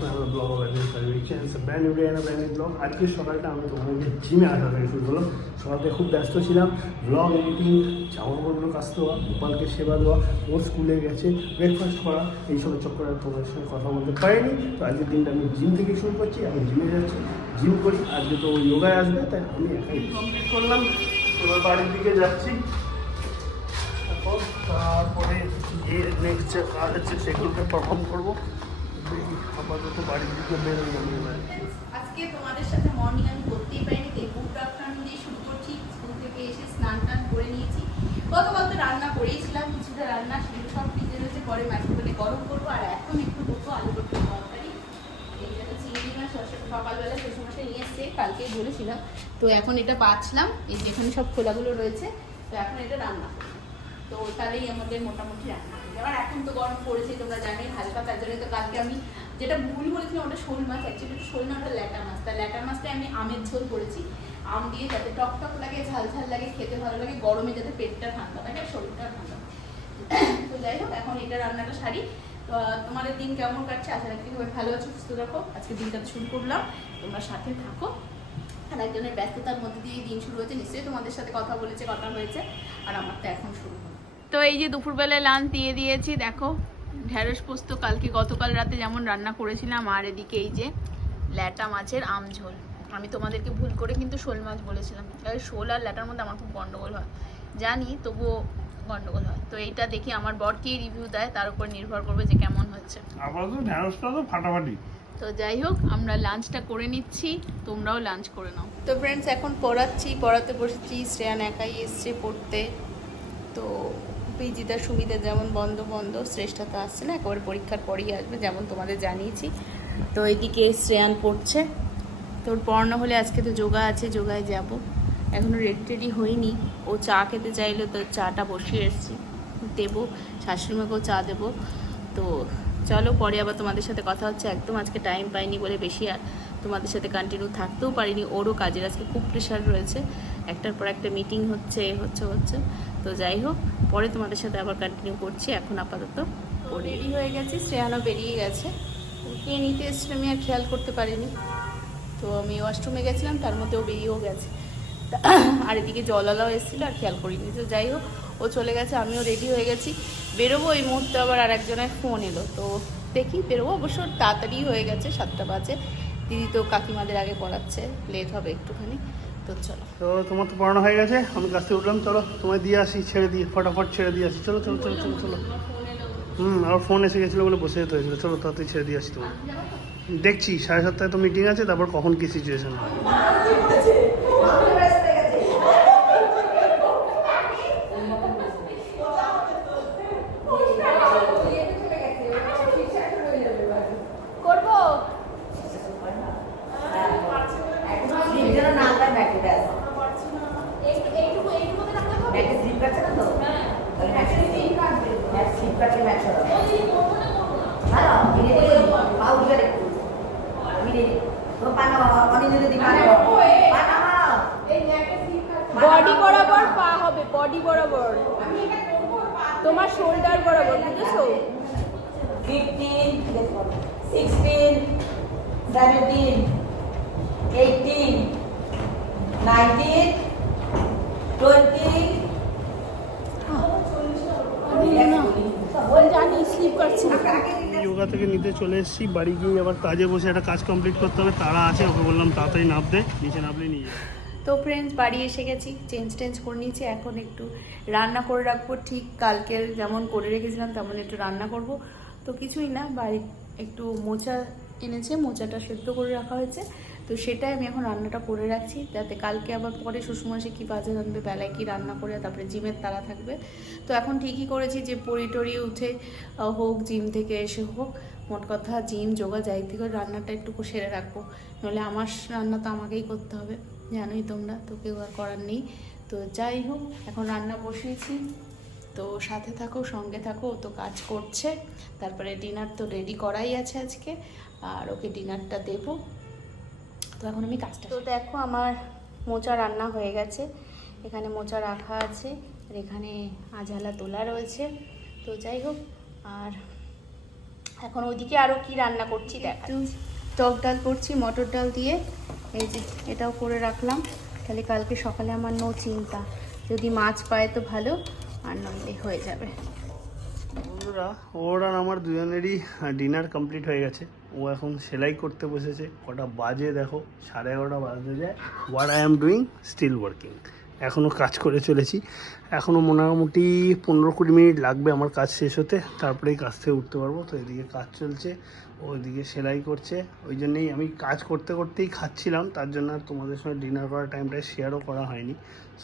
back to another vlog of Adrian's Conviction. It's a brand new day and a brand new vlog. আজকে সকালটা আমি তোমাদের জিমে আসা থেকে শুরু করলাম। সকালটা খুব ব্যস্ত ছিলাম, ব্লগ এডিটিং, জামাকাপড়গুলো কাচতে হওয়া, গোপালকে সেবা দেওয়া, ওর স্কুলে গেছে, ব্রেকফাস্ট করা, এইসবের চক্করে তোমাদের সঙ্গে কথা বলতে পারিনি। তো আজকের দিনটা আমি জিম থেকে শুরু করছি, আমি জিমে যাচ্ছি, জিম করি। আজকে তো যোগায় আসবে, তাই আমি একাই কমপ্লিট করলাম। এবার বাড়ির দিকে যাচ্ছি। তারপরে যে নেক্সট যে কাজ আছে সেগুলোকে পারফর্ম করবো। আপাতত বাড়ির দিকে বেরোই আমি। আজকে তোমাদের সাথে মর্নিং আমি করতেই পারিনি, তাই বুক আফটারনুন দিয়ে শুরু করছি। স্কুল থেকে এসে স্নান টান করে নিয়েছি। গতকাল তো রান্না করেইছিলাম, কিছুটা রান্না সেগুলো সব ফ্রিজে রয়েছে, পরে মাঝখানে গরম করবো। আর এখন একটু করবো আলু পটল তরকারি। এইটা হচ্ছে চিংড়ি মাছ, সকালবেলা শ্বশুরমশাই নিয়ে এসছে, কালকেই বলেছিলাম। তো এখন এটা বাছলাম, এই যেখানে সব খোলাগুলো রয়েছে। তো এখন এটা রান্না করবো, তো তাহলেই আমাদের মোটামুটি রান্না হয়ে যাবে। আর এখন তো গরম পড়েছে, তোমরা জানোই হালকা, তার জন্য তো কালকে আমি যেটা ভুল বলেছিলাম ওটা শোল মাছ, অ্যাকচুয়ালি শোল না, ওটা ল্যাটা মাছ। তার ল্যাটা মাছটা আমি আমের ঝোল করেছি, আম দিয়ে, যাতে টক টক লাগে, ঝাল ঝাল লাগে, খেতে ভালো লাগে, গরমে যাতে পেটটা ঠান্ডা থাকে আর শরীরটা ঠান্ডা। তো যাই হোক, এখন এটা রান্নাটা সারি। তো তোমাদের দিন কেমন কাটছে? আশা রাখি খুবই ভালো আছো, সুস্থ রাখো। আজকে দিনটা শুরু করলাম, তোমরা সাথে থাকো। আর একজনের ব্যস্ততার মধ্যে দিয়ে দিন শুরু হয়েছে, নিশ্চয়ই তোমাদের সাথে কথা বলেছে, কথা হয়েছে, আর আমার তো এখন শুরু হবে। তো এই যে দুপুরবেলায় লাঞ্চ দিয়ে দিয়েছি, দেখো ঢেঁড়স পোস্ত কালকে গতকাল রাতে যেমন রান্না করেছিলাম, আর এদিকে এই যে ল্যাটা মাছের আম ঝোল। আমি তোমাদেরকে ভুল করে কিন্তু শোল মাছ বলেছিলাম, শোল আর ল্যাটার মধ্যে আমার খুব গন্ডগোল হয়, জানি, তবুও গন্ডগোল হয়। তো এইটা দেখি আমার বর কি রিভিউ দেয়, তার উপর নির্ভর করবে যে কেমন হচ্ছে। আপাতত ঢেঁড়সটা তো ফাটাফাটি। তো যাই হোক, আমরা লাঞ্চটা করে নিচ্ছি, তোমরাও লাঞ্চ করে নাও। তো ফ্রেন্ডস, এখন পড়াতে বসেছি। শ্রেয়ান একাই এসছে পড়তে। তো পিজিতার সুবিধা যেমন বন্ধ, শ্রেষ্ঠাটা আসছে না, একেবারে পরীক্ষার পরেই আসবে, যেমন তোমাদের জানিয়েছি। তো এদিকে শ্রেয়ান পড়ছে, তোর পড়ানো হলে আজকে তো যোগা আছে, যোগায় যাব। এখনও রেডি হয়নি, ও চা খেতে চাইলো, তো চাটা বসিয়ে এসেছি, দেবো, শাশুড়িমাকেও চা দেবো। তো চলো, পরে আবার তোমাদের সাথে কথা হচ্ছে। একদম আজকে টাইম পাইনি বলে বেশি আর তোমাদের সাথে কন্টিনিউ থাকতেও পারিনি, ওরও কাজের আজকে খুব প্রেশার রয়েছে, একটার পর একটা মিটিং হচ্ছে। তো যাই হোক, পরে তোমাদের সাথে আবার কন্টিনিউ করছি। এখন আপাতত রেডি হয়ে গেছি, শ্রেয়ানও বেরিয়ে গেছে। কে নিতে এসেছিল আমি আর খেয়াল করতে পারিনি। তো আমি ওয়াশরুমে গেছিলাম, তার মধ্যেও বেরিয়েও গেছে। আর এদিকে জলালাও এসেছিলো, আর খেয়াল করিনি। তো যাই হোক, ও চলে গেছে, আমিও রেডি হয়ে গেছি, বেরোবো। এই মুহূর্তে আবার আর একজনের ফোন এলো, তো দেখি বেরোবো। অবশ্য তাড়াতাড়ি হয়ে গেছে, 7টা বাজে। দিদি তো কাকিমাদের আগে পড়াচ্ছে, লেট হবে একটুখানি। তো চলো। তো তোমার তো পড়ানো হয়ে গেছে, আমি কাছ থেকে উঠলাম। চলো তোমায় দিয়ে আসি, ছেড়ে দিয়ে ফটাফট ছেড়ে দিয়ে আসি। চলো। আর ফোন এসে গেছিলো বলে বসে যেতে হয়েছিল। চলো তাড়াতাড়ি ছেড়ে দিয়ে আসি তোমার। দেখছি 7:30 তো মিটিং আছে, তারপর কখন কী সিচুয়েশন হয়। বডি বরাবর পা হবে, বডি বরাবর, তোমার শোল্ডার বরাবর, বুঝেছো? 15, 16, 17, 18, 19, 20. জানি স্লিপ করছে। যোগা থেকে নিতে চলে এসেছি, বাড়ি গিয়ে আবার কাজে বসে একটা কাজ কমপ্লিট করতে হবে, তারা আছে। ওকে বললাম তাড়াতাড়ি নামতে, নিচে নামলে নিয়ে যাবে। তো ফ্রেন্ডস, বাড়ি এসে গেছি, চেঞ্জ করে নিয়েছি। এখন একটু রান্না করে রাখবো, ঠিক কালকের যেমন করে রেখেছিলাম তেমন একটু রান্না করব। তো কিছুই না, বাড়ি একটু মোচা এনেছে, মোচাটা সেদ্ধ করে রাখা হয়েছে, তো সেটাই আমি এখন রান্নাটা করে রাখছি, যাতে কালকে আবার পরে শ্বশুরমশাই কী বাজে রাখবে, বেলায় কী রান্না করে, তারপরে জিমের তারা থাকবে। তো এখন ঠিকই করেছি যে পড়ি উঠে হোক, জিম থেকে এসে হোক, মোট কথা জিম যোগা যাই থেকে রান্নাটা একটু সেরে রাখবো, নাহলে আমার রান্না তো আমাকেই করতে হবে, জানোই তোমরা, তো কেউ আর করার নেই। তো যাই হোক, এখন রান্না বসিয়েছি, তো সাথে থাকো, সঙ্গে থাকো। ও তো কাজ করছে, তারপরে ডিনার তো রেডি করাই আছে আজকে, আর ওকে ডিনারটা দেবো। তো এখন আমি কাজটা, তো দেখো আমার মোচা রান্না হয়ে গেছে, এখানে মোচা রাখা আছে, আর এখানে আঝালা তোলা রয়েছে। তো যাই হোক, আর এখন ওইদিকে আরও কি রান্না করছি একটু টক ডাল করছি মটর ডাল দিয়ে, এই যে এটাও করে রাখলাম, তাহলে কালকে সকালে আমার নো চিন্তা, যদি মাছ পায় তো ভালো, আর নইলে হয়ে যাবে। বন্ধুরা, ওর আর আমার দুজনেরই ডিনার কমপ্লিট হয়ে গেছে। ও এখন সেলাই করতে বসেছে। কটা বাজে দেখো, 11:30 বাজতে যায়। What I am doing, still working. এখনও কাজ করে চলেছি। এখনও মোটামুটি 15-20 মিনিট লাগবে আমার কাজ শেষ হতে, তারপরেই কাজ থেকে উঠতে পারবো। তো এদিকে কাজ চলছে, ওইদিকে সেলাই করছে। ওই জন্যেই আমি কাজ করতে করতেই খাচ্ছিলাম, তার জন্য আর তোমাদের সঙ্গে ডিনার করার টাইমটা শেয়ারও করা হয়নি।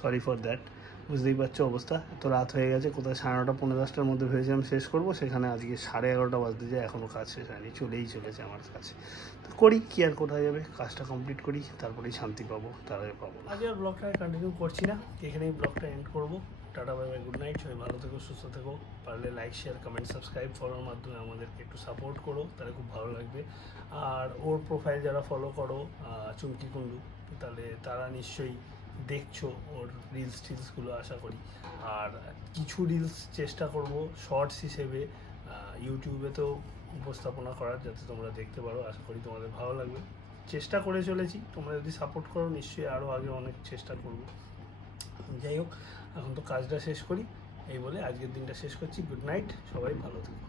Sorry for that. বুঝতেই পারছো অবস্থা, এত রাত হয়ে গেছে। কোথায় 9:30 পৌনে 10টার মধ্যে ভেবেছিলাম শেষ করবো, সেখানে আজকে 11:30 বাজতে যায়, এখনও কাজ শেষ হয়নি, চলেই চলেছে আমার কাছে। তো করি কি আর, কোথায় যাবে, কাজটা কমপ্লিট করি, তারপরেই শান্তি পাবো, তার আগে পাবো। আজ আর ব্লগটা কন্টিনিউ করছি না, এখানেই ব্লগটা এন্ড করবো। Tata, bye bye, good night. সবাই ভালো থেকো, সুস্থ থেকো। পারলে লাইক, শেয়ার, কমেন্ট, সাবস্ক্রাইব, ফলোর মাধ্যমে আমাদেরকে একটু সাপোর্ট করো, তাহলে খুব ভালো লাগবে। আর ওর প্রোফাইল যারা ফলো করো, চুমকি কুন্ডু, তাহলে তারা নিশ্চয়ই দেখছো ওর রিলসগুলো, আশা করি। আর কিছু রিলস চেষ্টা করব শর্টস হিসেবে ইউটিউবে তো উপস্থাপনা করার, যাতে তোমরা দেখতে পারো। আশা করি তোমাদের ভালো লাগবে। চেষ্টা করে চলেছি, তোমরা যদি সাপোর্ট করো নিশ্চয়ই আরও আগে অনেক চেষ্টা করব। যাই হোক, এখন তো কাজটা শেষ করি, এই বলে আজকের দিনটা শেষ করছি। গুড নাইট, সবাই ভালো থেকো।